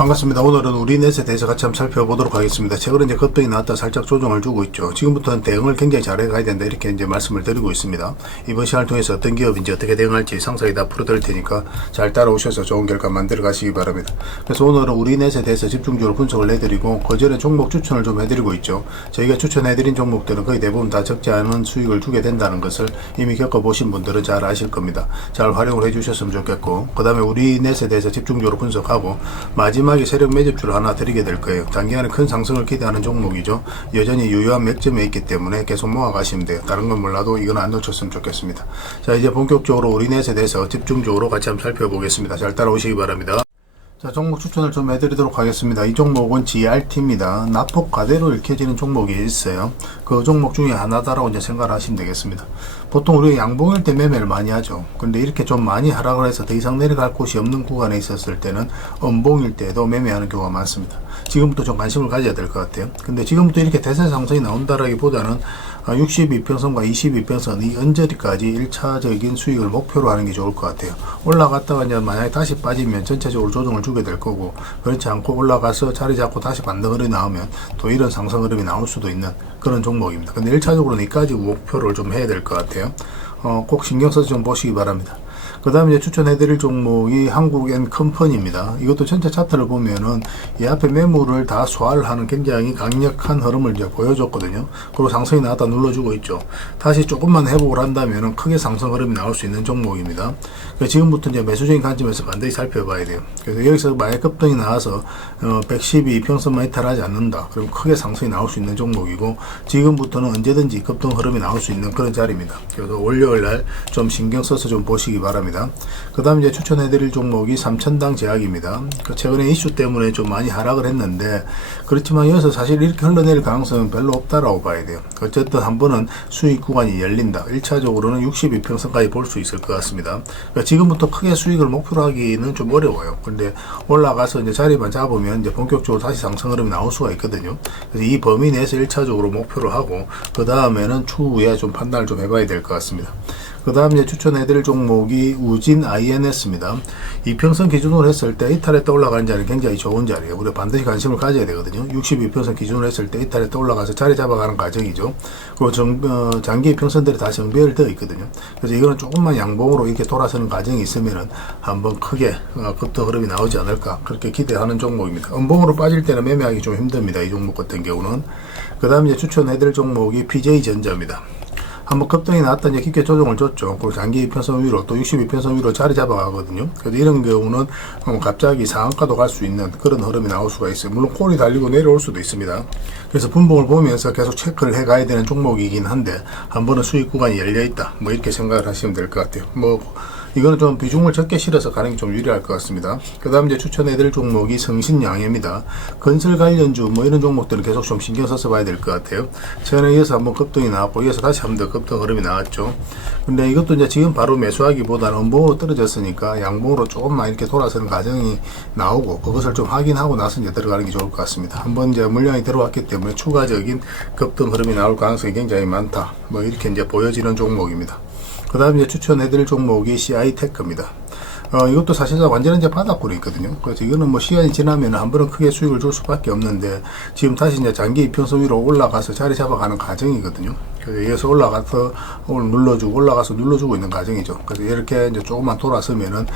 반갑습니다. 오늘은 우리넷에 대해서 같이 한번 살펴보도록 하겠습니다. 최근에 이제 급등이 나왔다 살짝 조정을 주고 있죠. 지금부터는 대응을 굉장히 잘해 가야 된다, 이렇게 이제 말씀을 드리고 있습니다. 이번 시간을 통해서 어떤 기업인지 어떻게 대응할지 상세히 다 풀어드릴 테니까 잘 따라오셔서 좋은 결과 만들어 가시기 바랍니다. 그래서 오늘은 우리넷에 대해서 집중적으로 분석을 해드리고 그전에 종목 추천을 좀 해드리고 있죠. 저희가 추천해드린 종목들은 거의 대부분 다 적지 않은 수익을 주게 된다는 것을 이미 겪어보신 분들은 잘 아실 겁니다. 잘 활용을 해주셨으면 좋겠고, 그 다음에 우리넷에 대해서 집중적으로 분석하고 마지막에 세력 매집주를 하나 드리게 될 거예요. 단기간에 큰 상승을 기대하는 종목이죠. 여전히 유효한 맥점에 있기 때문에 계속 모아가시면 돼요. 다른 건 몰라도 이건 안 놓쳤으면 좋겠습니다. 자, 이제 본격적으로 우리넷에 대해서 집중적으로 같이 한번 살펴보겠습니다. 잘 따라오시기 바랍니다. 자, 종목 추천을 좀 해드리도록 하겠습니다. 이 종목은 GRT입니다. 낙폭 가대로 읽혀지는 종목이 있어요. 그 종목 중에 하나다라고 이제 생각을 하시면 되겠습니다. 보통 우리가 양봉일 때 매매를 많이 하죠. 근데 이렇게 좀 많이 하락을 해서 더 이상 내려갈 곳이 없는 구간에 있었을 때는 음봉일 때도 매매하는 경우가 많습니다. 지금부터 좀 관심을 가져야 될 것 같아요. 근데 지금부터 이렇게 대세 상승이 나온다라기보다는 62평선과 22평선 이 언저리까지 1차적인 수익을 목표로 하는 게 좋을 것 같아요. 올라갔다가 이제 만약에 다시 빠지면 전체적으로 조정을 주게 될 거고, 그렇지 않고 올라가서 자리 잡고 다시 반등 흐름이 나오면 또 이런 상승 흐름이 나올 수도 있는 그런 종목입니다. 근데 1차적으로는 이까지 목표를 좀 해야 될 것 같아요. 꼭 신경 써서 좀 보시기 바랍니다. 그 다음에 이제 추천해드릴 종목이 한국엔컴퍼니입니다. 이것도 전체 차트를 보면은 이 앞에 매물을 다 소화를 하는 굉장히 강력한 흐름을 이제 보여줬거든요. 그리고 상승이 나왔다 눌러주고 있죠. 다시 조금만 회복을 한다면은 크게 상승 흐름이 나올 수 있는 종목입니다. 지금부터 이제 매수적인 관점에서 반드시 살펴봐야 돼요. 그래서 여기서 만약 급등이 나와서 112평선만 이탈하지 않는다, 그럼 크게 상승이 나올 수 있는 종목이고, 지금부터는 언제든지 급등 흐름이 나올 수 있는 그런 자리입니다. 그래서 월요일날 좀 신경 써서 좀 보시기 바랍니다. 그 다음 이제 추천해드릴 종목이 삼천당 제약입니다. 최근에 이슈 때문에 좀 많이 하락을 했는데, 그렇지만 여기서 사실 이렇게 흘러내릴 가능성은 별로 없다라고 봐야 돼요. 어쨌든 한 번은 수익 구간이 열린다. 1차적으로는 62평선까지 볼 수 있을 것 같습니다. 그러니까 지금부터 크게 수익을 목표로 하기는 좀 어려워요. 근데 올라가서 이제 자리만 잡으면 이제 본격적으로 다시 상승 흐름이 나올 수가 있거든요. 그래서 이 범위 내에서 1차적으로 목표를 하고, 그 다음에는 추후에 좀 판단을 좀 해봐야 될 것 같습니다. 그 다음 이제 추천해드릴 종목이 우진 INS입니다. 이평선 기준으로 했을 때 이탈했다 올라가는 자리는 굉장히 좋은 자리예요. 우리가 반드시 관심을 가져야 되거든요. 62평선 기준으로 했을 때 이탈했다 올라가서 자리 잡아가는 과정이죠. 그리고 장기 이평선들이 다 정배열되어 있거든요. 그래서 이거는 조금만 양봉으로 이렇게 돌아서는 과정이 있으면은 한번 크게 급등 흐름이 나오지 않을까, 그렇게 기대하는 종목입니다. 음봉으로 빠질 때는 매매하기 좀 힘듭니다. 이 종목 같은 경우는. 그 다음 이제 추천해드릴 종목이 PJ전자입니다. 한번 급등이 나왔다 이제 깊게 조정을 줬죠. 그리고 장기 이평선 위로 또 62평선 위로 자리 잡아가거든요. 그래서 이런 경우는 갑자기 상한가도 갈 수 있는 그런 흐름이 나올 수가 있어요. 물론 콜이 달리고 내려올 수도 있습니다. 그래서 분봉을 보면서 계속 체크를 해 가야 되는 종목이긴 한데, 한 번은 수익 구간이 열려 있다, 뭐 이렇게 생각을 하시면 될 것 같아요. 이거는 좀 비중을 적게 실어서 가는 게 좀 유리할 것 같습니다. 그 다음 이제 추천해드릴 종목이 성신양해입니다. 건설 관련주 뭐 이런 종목들은 계속 좀 신경 써서 봐야 될 것 같아요. 최근에 이어서 한번 급등이 나왔고, 이어서 다시 한번 더 급등 흐름이 나왔죠. 근데 이것도 이제 지금 바로 매수하기보다는 음봉으로 떨어졌으니까 양봉으로 조금만 이렇게 돌아서는 과정이 나오고, 그것을 좀 확인하고 나서 이제 들어가는 게 좋을 것 같습니다. 한번 이제 물량이 들어왔기 때문에 추가적인 급등 흐름이 나올 가능성이 굉장히 많다, 뭐 이렇게 이제 보여지는 종목입니다. 그 다음 이제 추천해드릴 종목이 CI테크입니다. 이것도 사실상 완전히 이제 바닥권이 있거든요. 그래서 이거는 뭐 시간이 지나면 한 번은 크게 수익을 줄 수밖에 없는데, 지금 다시 이제 장기 이평선 위로 올라가서 자리 잡아가는 과정이거든요. 그래서 여기서 올라가서 오늘 눌러주고 올라가서 눌러주고 있는 과정이죠. 그래서 이렇게 이제 조금만 돌아서면은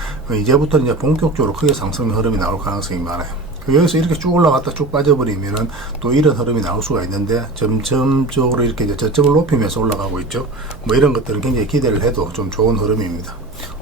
이제부터 이제 본격적으로 크게 상승 흐름이 나올 가능성이 많아요. 여기서 이렇게 쭉 올라갔다 쭉 빠져버리면은 또 이런 흐름이 나올 수가 있는데, 점점적으로 이렇게 이제 저점을 높이면서 올라가고 있죠. 뭐 이런 것들은 굉장히 기대를 해도 좀 좋은 흐름입니다.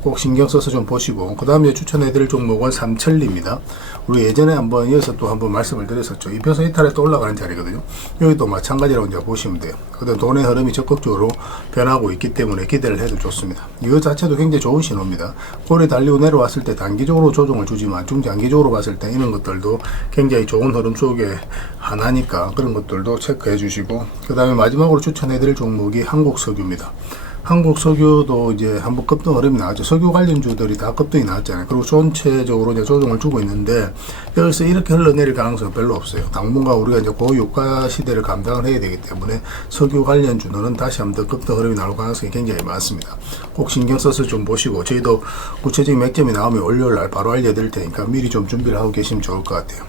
꼭 신경 써서 좀 보시고, 그 다음에 추천해드릴 종목은 삼천리입니다. 우리 예전에 한번 이어서 또 한번 말씀을 드렸었죠. 이평선 이탈에 또 올라가는 자리거든요. 여기도 마찬가지라고 이제 보시면 돼요. 그다음 돈의 흐름이 적극적으로 변하고 있기 때문에 기대를 해도 좋습니다. 이거 자체도 굉장히 좋은 신호입니다. 콜이 달리고 내려왔을 때 단기적으로 조정을 주지만 중장기적으로 봤을 때 이런 것들도 굉장히 좋은 흐름 속에 하나니까 그런 것들도 체크해 주시고, 그 다음에 마지막으로 추천해드릴 종목이 한국석유입니다. 한국 석유도 이제 한번 급등 흐름이 나왔죠. 석유 관련주들이 다 급등이 나왔잖아요. 그리고 전체적으로 이제 조정을 주고 있는데 여기서 이렇게 흘러내릴 가능성은 별로 없어요. 당분간 우리가 이제 고유가 시대를 감당을 해야 되기 때문에 석유 관련주들은 다시 한번 더 급등 흐름이 나올 가능성이 굉장히 많습니다. 꼭 신경 써서 좀 보시고 저희도 구체적인 맥점이 나오면 월요일날 바로 알려드릴 테니까 미리 좀 준비를 하고 계시면 좋을 것 같아요.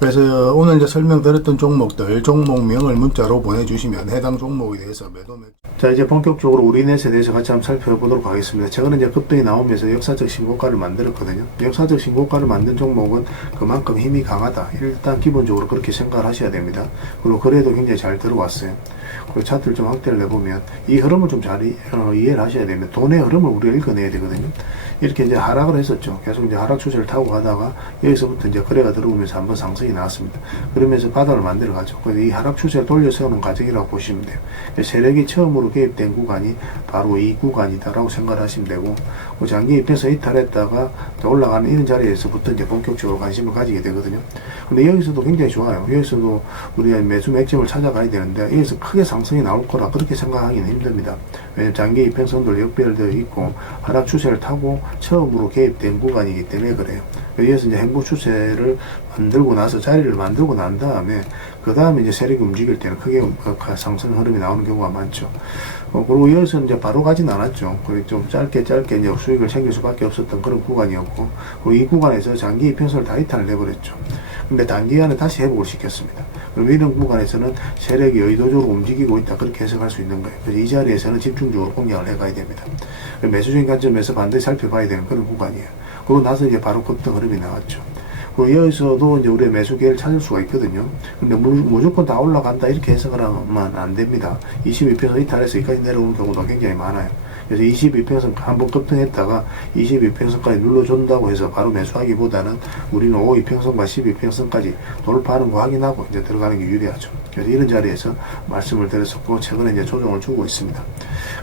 그래서 오늘 이제 설명드렸던 종목들 종목명을 문자로 보내주시면 해당 종목에 대해서 자, 이제 본격적으로 우리넷에 대해서 같이 한번 살펴보도록 하겠습니다. 최근에 이제 급등이 나오면서 역사적 신고가를 만들었거든요. 역사적 신고가를 만든 종목은 그만큼 힘이 강하다. 일단 기본적으로 그렇게 생각을 하셔야 됩니다. 그리고 거래도 굉장히 잘 들어왔어요. 그리고 차트를 좀 확대를 해보면 이 흐름을 좀 잘 이해를 하셔야 됩니다. 돈의 흐름을 우리가 읽어내야 되거든요. 이렇게 이제 하락을 했었죠. 계속 이제 하락 추세를 타고 가다가 여기서부터 이제 거래가 들어오면서 한번 상승이 나왔습니다. 그러면서 바닥을 만들어 가죠. 그래서 이 하락 추세를 돌려 세우는 과정이라고 보시면 돼요. 세력이 처음으로 개입된 구간이 바로 이 구간이다라고 생각을 하시면 되고, 장기 입에서 이탈했다가 올라가는 이런 자리에서부터 이제 본격적으로 관심을 가지게 되거든요. 근데 여기서도 굉장히 좋아요. 여기서도 우리가 매수 맥점을 찾아가야 되는데 여기서 크게 상승이 나올 거라 그렇게 생각하기는 힘듭니다. 왜냐면 장기 이평선도 역별되어 있고 하락 추세를 타고 처음으로 개입된 구간이기 때문에 그래요. 여기에서 이제 행보 추세를 만들고 나서 자리를 만들고 난 다음에 그 다음에 이제 세력이 움직일 때는 크게 상승 흐름이 나오는 경우가 많죠. 그리고 여기서 이제 바로 가진 않았죠. 그리고 좀 짧게 이제 수익을 챙길 수밖에 없었던 그런 구간이었고, 그리고 이 구간에서 장기 이평선을 다 이탈을 해버렸죠. 근데 단기간에 다시 회복을 시켰습니다. 그럼 이런 구간에서는 세력이 의도적으로 움직이고 있다, 그렇게 해석할 수 있는 거예요. 그래서 이 자리에서는 집중적으로 공략을 해가야 됩니다. 매수적인 관점에서 반드시 살펴봐야 되는 그런 구간이에요. 그러고 나서 이제 바로 급등 흐름이 나왔죠. 여기서도 이제 우리의 매수 기회를 찾을 수가 있거든요. 근데 무조건 다 올라간다 이렇게 해석을 하면 안 됩니다. 22평선 이탈해서 여기까지 내려오는 경우도 굉장히 많아요. 그래서 22평선 한번 급등했다가 22평선까지 눌러준다고 해서 바로 매수하기보다는 우리는 52평선과 12평선까지 돌파하는 거 확인하고 이제 들어가는 게 유리하죠. 그래서 이런 자리에서 말씀을 드렸었고, 최근에 이제 조정을 주고 있습니다.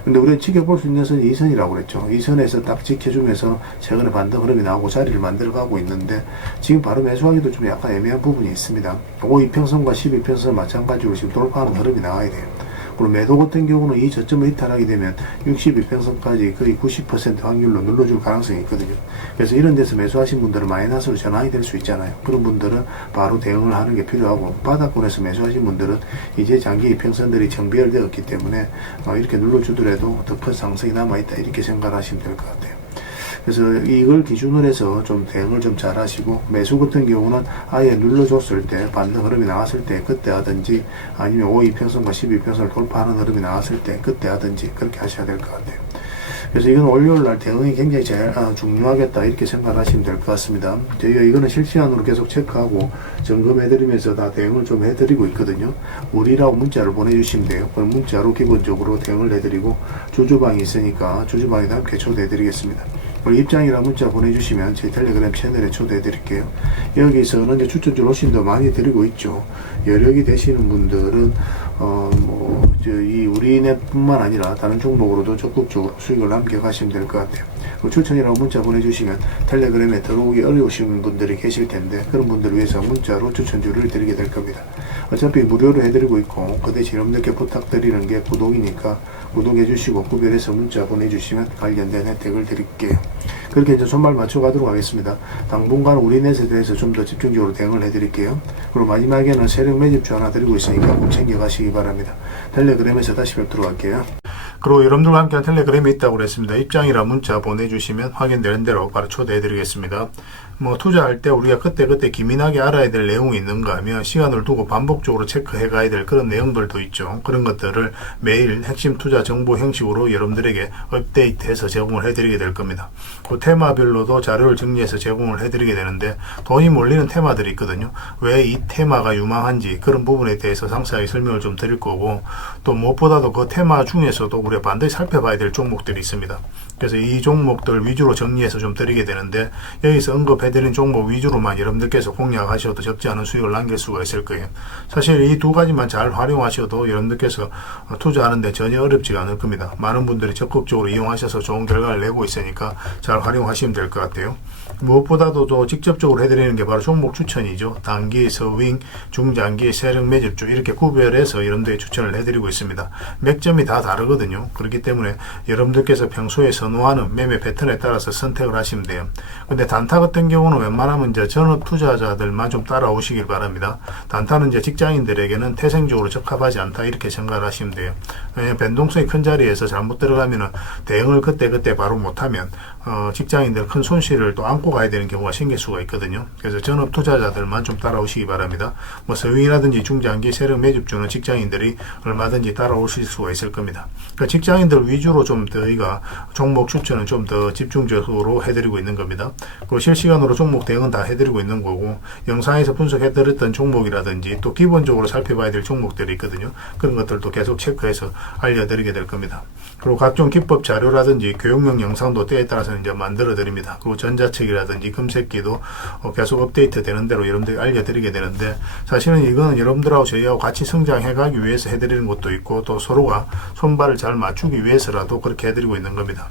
근데 우리가 지켜볼 수 있는 선이 이 선이라고 그랬죠. 이 선에서 딱 지켜주면서 최근에 반등 흐름이 나오고 자리를 만들어가고 있는데, 지금 바로 매수하기도 좀 약간 애매한 부분이 있습니다. 52평선과 12평선 마찬가지로 지금 돌파하는 흐름이 나와야 돼요. 그리고 매도 같은 경우는 이 저점을 이탈하게 되면 62평선까지 거의 90% 확률로 눌러줄 가능성이 있거든요. 그래서 이런 데서 매수하신 분들은 마이너스로 전환이 될 수 있잖아요. 그런 분들은 바로 대응을 하는 게 필요하고, 바닥권에서 매수하신 분들은 이제 장기 이평선들이 정비열되었기 때문에 이렇게 눌러주더라도 더 큰 상승이 남아있다, 이렇게 생각하시면 될 것 같아요. 그래서 이걸 기준으로 해서 좀 대응을 좀 잘 하시고, 매수 같은 경우는 아예 눌러줬을 때, 반등 흐름이 나왔을 때 그때 하든지, 아니면 52평선과 12평선을 돌파하는 흐름이 나왔을 때 그때 하든지, 그렇게 하셔야 될 것 같아요. 그래서 이건 월요일날 대응이 굉장히 제일 중요하겠다, 이렇게 생각하시면 될 것 같습니다. 저희가 이거는 실시간으로 계속 체크하고 점검해드리면서 다 대응을 좀 해드리고 있거든요. 우리라고 문자를 보내주시면 돼요. 그럼 문자로 기본적으로 대응을 해드리고, 주주방이 있으니까 주주방에도 함께 초대해드리겠습니다. 입장이라 문자 보내주시면 제 텔레그램 채널에 초대해드릴게요. 여기서는 이제 추천주 로신도 많이 드리고 있죠. 여력이 되시는 분들은 이 우리넷뿐만 아니라 다른 종목으로도 적극적으로 수익을 남겨가시면 될 것 같아요. 추천이라고 문자 보내주시면 텔레그램에 들어오기 어려우신 분들이 계실 텐데, 그런 분들을 위해서 문자로 추천주를 드리게 될 겁니다. 어차피 무료로 해드리고 있고, 그 대신 여러분들께 부탁드리는 게 구독이니까 구독해주시고 구별해서 문자 보내주시면 관련된 혜택을 드릴게요. 그렇게 이제 손발 맞춰가도록 하겠습니다. 당분간 우리넷에 대해서 좀 더 집중적으로 대응을 해드릴게요. 그리고 마지막에는 세력 매집주 하나 드리고 있으니까 꼭 챙겨가시기 바랍니다. 텔레그램에서 다시 뵙도록 할게요. 그리고 여러분들과 함께한 텔레그램이 있다고 그랬습니다. 입장이라 문자 보내주시면 확인되는 대로 바로 초대해드리겠습니다. 투자할 때 우리가 그때 기민하게 알아야 될 내용이 있는가 하면 시간을 두고 반복적으로 체크해 가야 될 그런 내용들도 있죠. 그런 것들을 매일 핵심 투자 정보 형식으로 여러분들에게 업데이트해서 제공을 해드리게 될 겁니다. 그 테마별로도 자료를 정리해서 제공을 해드리게 되는데, 돈이 몰리는 테마들이 있거든요. 왜 이 테마가 유망한지 그런 부분에 대해서 상세하게 설명을 좀 드릴 거고, 또 무엇보다도 그 테마 중에서도 우리가 반드시 살펴봐야 될 종목들이 있습니다. 그래서 이 종목들 위주로 정리해서 좀 드리게 되는데, 여기서 언급해 해드린 종목 위주로만 여러분들께서 공략하셔도 적지 않은 수익을 남길 수가 있을 거예요. 사실 이 두 가지만 잘 활용하셔도 여러분들께서 투자하는데 전혀 어렵지가 않을 겁니다. 많은 분들이 적극적으로 이용하셔서 좋은 결과를 내고 있으니까 잘 활용하시면 될 것 같아요. 무엇보다도 또 직접적으로 해드리는 게 바로 종목 추천이죠. 단기, 서윙, 중장기, 세력 매집주 이렇게 구별해서 여러분들에게 추천을 해드리고 있습니다. 맥점이 다 다르거든요. 그렇기 때문에 여러분들께서 평소에 선호하는 매매 패턴에 따라서 선택을 하시면 돼요. 근데 단타 같은 경우는 웬만하면 이제 전업 투자자들만 좀 따라오시길 바랍니다. 단타는 이제 직장인들에게는 태생적으로 적합하지 않다 이렇게 생각을 하시면 돼요. 왜냐하면 변동성이 큰 자리에서 잘못 들어가면은 대응을 그때 바로 못하면 직장인들 큰 손실을 또 안고 가야 되는 경우가 생길 수가 있거든요. 그래서 전업 투자자들만 좀 따라오시기 바랍니다. 뭐 서윙이라든지 중장기 세력 매집주는 직장인들이 얼마든지 따라오실 수가 있을 겁니다. 그러니까 직장인들 위주로 좀 저희가 종목 추천은 좀 더 집중적으로 해드리고 있는 겁니다. 그리고 실시간으로 종목 대응은 다 해드리고 있는 거고, 영상에서 분석해드렸던 종목이라든지 또 기본적으로 살펴봐야 될 종목들이 있거든요. 그런 것들도 계속 체크해서 알려드리게 될 겁니다. 그리고 각종 기법 자료라든지 교육용 영상도 때에 따라서 이제 만들어 드립니다. 그리고 전자책이라든지 금색기도 계속 업데이트 되는 대로 여러분들이 알려드리게 되는데, 사실은 이거는 여러분들하고 저희하고 같이 성장해 가기 위해서 해드리는 것도 있고, 또 서로가 손발을 잘 맞추기 위해서라도 그렇게 해드리고 있는 겁니다.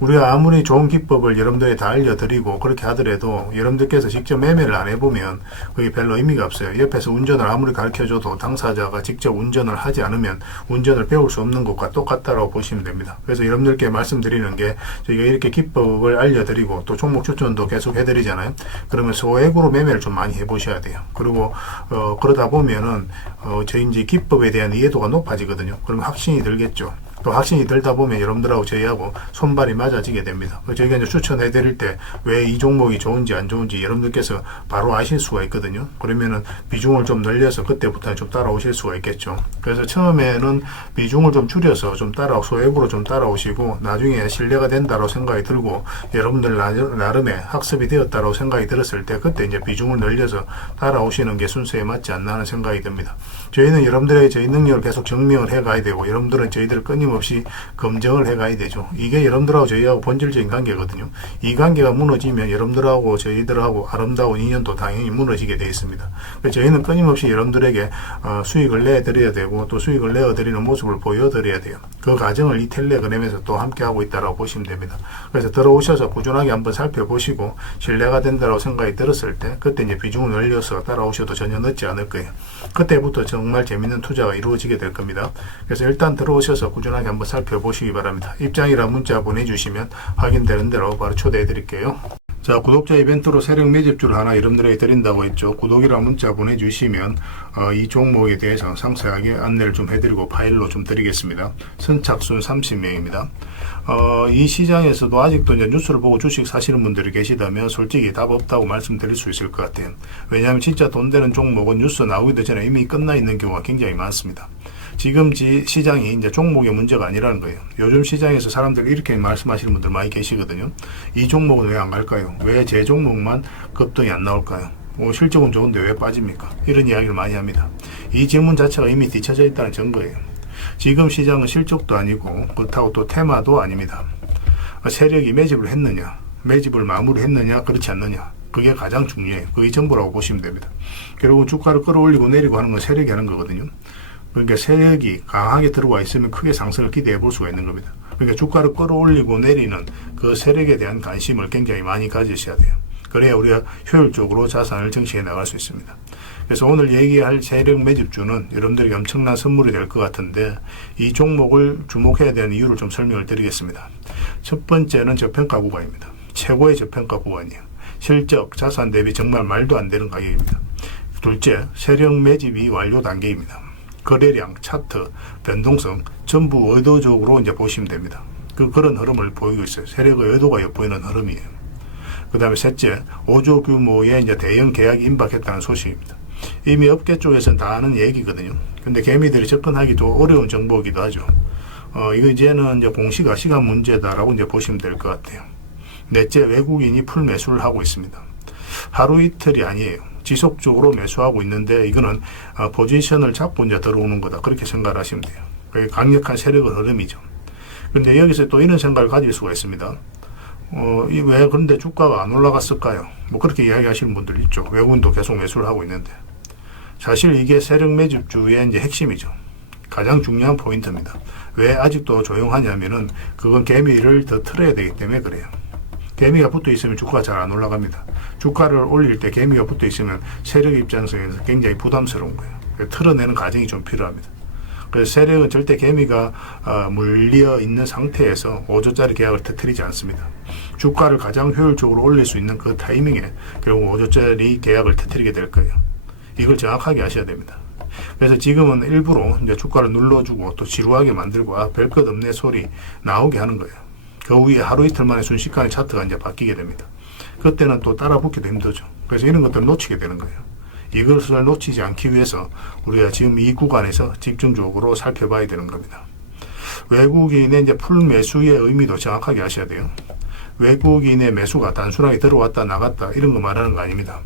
우리가 아무리 좋은 기법을 여러분들에 다 알려드리고 그렇게 하더라도 여러분들께서 직접 매매를 안 해보면 그게 별로 의미가 없어요. 옆에서 운전을 아무리 가르쳐줘도 당사자가 직접 운전을 하지 않으면 운전을 배울 수 없는 것과 똑같다라고 보시면 됩니다. 그래서 여러분들께 말씀드리는 게, 저희가 이렇게 기법을 알려드리고 또 종목 추천도 계속 해드리잖아요. 그러면 소액으로 매매를 좀 많이 해보셔야 돼요. 그리고 그러다 보면은 저희 이제 기법에 대한 이해도가 높아지거든요. 그러면 확신이 들겠죠. 또 확신이 들다 보면 여러분들하고 저희하고 손발이 맞아지게 됩니다. 저희가 이제 추천해 드릴 때 왜 이 종목이 좋은지 안 좋은지 여러분들께서 바로 아실 수가 있거든요. 그러면은 비중을 좀 늘려서 그때부터는 좀 따라오실 수가 있겠죠. 그래서 처음에는 비중을 좀 줄여서 좀 소액으로 좀 따라오시고, 나중에 신뢰가 된다고 생각이 들고 여러분들 나름의 학습이 되었다고 생각이 들었을 때 그때 이제 비중을 늘려서 따라오시는 게 순서에 맞지 않나 하는 생각이 듭니다. 저희는 여러분들의 저희 능력을 계속 증명을 해 가야 되고, 여러분들은 저희들을 끊임없이 검증을 해 가야 되죠. 이게 여러분들하고 저희하고 본질적인 관계거든요. 이 관계가 무너지면 여러분들하고 저희들하고 아름다운 인연도 당연히 무너지게 되어 있습니다. 그래서 저희는 끊임없이 여러분들에게 수익을 내드려야 되고, 또 수익을 내어드리는 모습을 보여드려야 돼요. 그 과정을 이 텔레그램에서 또 함께 하고 있다고 보시면 됩니다. 그래서 들어오셔서 꾸준하게 한번 살펴보시고 신뢰가 된다고 생각이 들었을 때 그때 이제 비중을 늘려서 따라오셔도 전혀 늦지 않을 거예요. 그때부터 정말 재밌는 투자가 이루어지게 될 겁니다. 그래서 일단 들어오셔서 꾸준하게 한번 살펴보시기 바랍니다. 입장이랑 문자 보내주시면 확인되는 대로 바로 초대해 드릴게요. 자, 구독자 이벤트로 세력 매집주를 하나 여러분들에게 드린다고 했죠. 구독이랑 문자 보내주시면 이 종목에 대해서 상세하게 안내를 좀 해드리고 파일로 좀 드리겠습니다. 선착순 30명입니다. 이 시장에서도 아직도 이제 뉴스를 보고 주식 사시는 분들이 계시다면 솔직히 답 없다고 말씀드릴 수 있을 것 같아요. 왜냐하면 진짜 돈 되는 종목은 뉴스 나오기도 전에 이미 끝나 있는 경우가 굉장히 많습니다. 지금 시장이 이제 종목의 문제가 아니라는 거예요. 요즘 시장에서 사람들이 이렇게 말씀하시는 분들 많이 계시거든요. 이 종목은 왜 안 갈까요? 왜 제 종목만 급등이 안 나올까요? 실적은 좋은데 왜 빠집니까? 이런 이야기를 많이 합니다. 이 질문 자체가 이미 뒤쳐져 있다는 증거예요. 지금 시장은 실적도 아니고 그렇다고 또 테마도 아닙니다. 세력이 매집을 했느냐, 매집을 마무리했느냐, 그렇지 않느냐, 그게 가장 중요해요. 그게 전부라고 보시면 됩니다. 결국은 주가를 끌어올리고 내리고 하는 건 세력이 하는 거거든요. 그러니까 세력이 강하게 들어와 있으면 크게 상승을 기대해 볼 수가 있는 겁니다. 그러니까 주가를 끌어올리고 내리는 그 세력에 대한 관심을 굉장히 많이 가지셔야 돼요. 그래야 우리가 효율적으로 자산을 정치해 나갈 수 있습니다. 그래서 오늘 얘기할 세력 매집주는 여러분들에게 엄청난 선물이 될 것 같은데, 이 종목을 주목해야 되는 이유를 좀 설명을 드리겠습니다. 첫 번째는 저평가 구간입니다. 최고의 저평가 구간이에요. 실적, 자산 대비 정말 말도 안 되는 가격입니다. 둘째, 세력 매집이 완료 단계입니다. 거래량, 차트, 변동성 전부 의도적으로 이제 보시면 됩니다. 그런 흐름을 보이고 있어요. 세력의 의도가 엿보이는 흐름이에요. 그 다음에 셋째, 5조 규모의 이제 대형 계약이 임박했다는 소식입니다. 이미 업계 쪽에서는 다 아는 얘기거든요. 근데 개미들이 접근하기 좀 어려운 정보이기도 하죠. 이거 이제는 이제 공시가 시간 문제다라고 이제 보시면 될 것 같아요. 넷째, 외국인이 풀 매수를 하고 있습니다. 하루 이틀이 아니에요. 지속적으로 매수하고 있는데, 이거는 포지션을 잡고 이제 들어오는 거다, 그렇게 생각을 하시면 돼요. 그게 강력한 세력의 흐름이죠. 그런데 여기서 또 이런 생각을 가질 수가 있습니다. 왜 그런데 주가가 안 올라갔을까요? 뭐 그렇게 이야기하시는 분들 있죠. 외국인도 계속 매수를 하고 있는데. 사실 이게 세력 매집주의 이제 핵심이죠. 가장 중요한 포인트입니다. 왜 아직도 조용하냐면은 그건 개미를 더 틀어야 되기 때문에 그래요. 개미가 붙어 있으면 주가가 잘 안 올라갑니다. 주가를 올릴 때 개미가 붙어 있으면 세력 입장에서 굉장히 부담스러운 거예요. 틀어내는 과정이 좀 필요합니다. 그래서 세력은 절대 개미가 물려 있는 상태에서 5조짜리 계약을 터뜨리지 않습니다. 주가를 가장 효율적으로 올릴 수 있는 그 타이밍에 결국 5조짜리 계약을 터뜨리게 될 거예요. 이걸 정확하게 아셔야 됩니다. 그래서 지금은 일부러 이제 주가를 눌러주고 또 지루하게 만들고 별 것 없네 소리 나오게 하는 거예요. 그 후에 하루 이틀 만에 순식간에 차트가 이제 바뀌게 됩니다. 그때는 또 따라 붙기도 힘들죠. 그래서 이런 것들을 놓치게 되는 거예요. 이것을 놓치지 않기 위해서 우리가 지금 이 구간에서 집중적으로 살펴봐야 되는 겁니다. 외국인의 이제 풀 매수의 의미도 정확하게 아셔야 돼요. 외국인의 매수가 단순하게 들어왔다 나갔다 이런 거 말하는 거 아닙니다.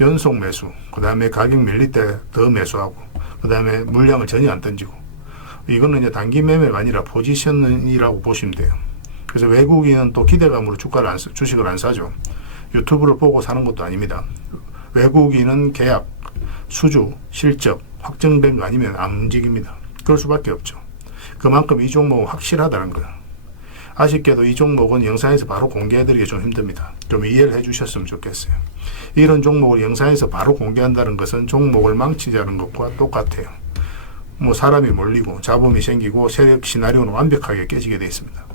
연속 매수, 그 다음에 가격 밀릴 때 더 매수하고, 그 다음에 물량을 전혀 안 던지고, 이거는 이제 단기 매매가 아니라 포지션이라고 보시면 돼요. 그래서 외국인은 또 기대감으로 주식을 안 사죠. 유튜브를 보고 사는 것도 아닙니다. 외국인은 계약, 수주, 실적 확정된 거 아니면 안 움직입니다. 그럴 수밖에 없죠. 그만큼 이 종목은 확실하다는 거예요. 아쉽게도 이 종목은 영상에서 바로 공개해드리기 좀 힘듭니다. 좀 이해를 해주셨으면 좋겠어요. 이런 종목을 영상에서 바로 공개한다는 것은 종목을 망치자는 것과 똑같아요. 뭐 사람이 몰리고 자본이 생기고 세력 시나리오는 완벽하게 깨지게 되어 있습니다.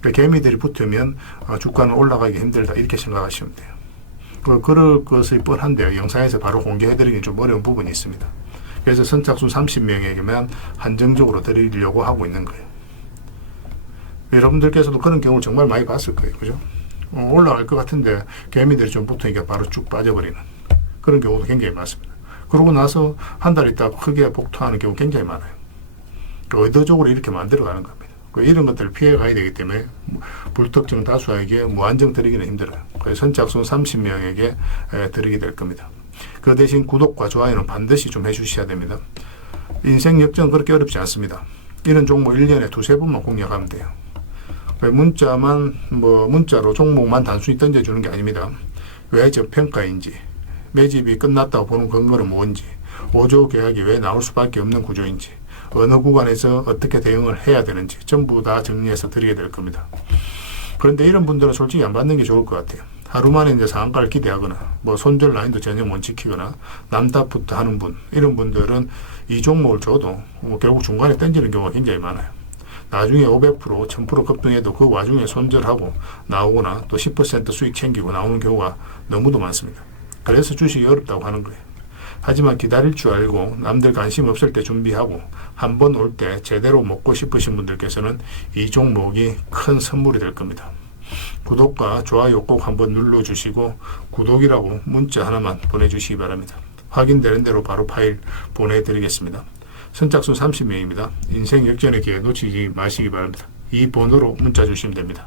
그러니까 개미들이 붙으면 주가는 올라가기 힘들다 이렇게 생각하시면 돼요. 그럴 것이 뻔한데요. 영상에서 바로 공개해드리기는 좀 어려운 부분이 있습니다. 그래서 선착순 30명에게만 한정적으로 드리려고 하고 있는 거예요. 여러분들께서도 그런 경우를 정말 많이 봤을 거예요. 그죠? 올라갈 것 같은데 개미들이 좀 붙으니까 바로 쭉 빠져버리는 그런 경우도 굉장히 많습니다. 그러고 나서 한 달 있다가 크게 복토하는 경우 굉장히 많아요. 의도적으로 이렇게 만들어가는 겁니다. 이런 것들을 피해 가야 되기 때문에 불특정 다수에게 무한정 드리기는 힘들어요. 그래서 선착순 30명에게 드리게 될 겁니다. 그 대신 구독과 좋아요는 반드시 좀 해주셔야 됩니다. 인생 역전 그렇게 어렵지 않습니다. 이런 종목 1년에 두세 번만 공략하면 돼요. 문자로 종목만 단순히 던져주는 게 아닙니다. 왜 저평가인지, 매집이 끝났다고 보는 근거는 뭔지, 5조 계약이 왜 나올 수밖에 없는 구조인지, 어느 구간에서 어떻게 대응을 해야 되는지 전부 다 정리해서 드리게 될 겁니다. 그런데 이런 분들은 솔직히 안 받는 게 좋을 것 같아요. 하루 만에 이제 상한가를 기대하거나, 손절 라인도 전혀 못 지키거나, 남답부터 하는 분, 이런 분들은 이 종목을 줘도 결국 중간에 던지는 경우가 굉장히 많아요. 나중에 500%, 1000% 급등해도 그 와중에 손절하고 나오거나 또 10% 수익 챙기고 나오는 경우가 너무도 많습니다. 그래서 주식이 어렵다고 하는 거예요. 하지만 기다릴 줄 알고 남들 관심 없을 때 준비하고 한 번 올 때 제대로 먹고 싶으신 분들께서는 이 종목이 큰 선물이 될 겁니다. 구독과 좋아요 꼭 한번 눌러주시고 구독이라고 문자 하나만 보내주시기 바랍니다. 확인되는 대로 바로 파일 보내드리겠습니다. 선착순 30명입니다. 인생 역전의 기회 놓치지 마시기 바랍니다. 이 번호로 문자 주시면 됩니다.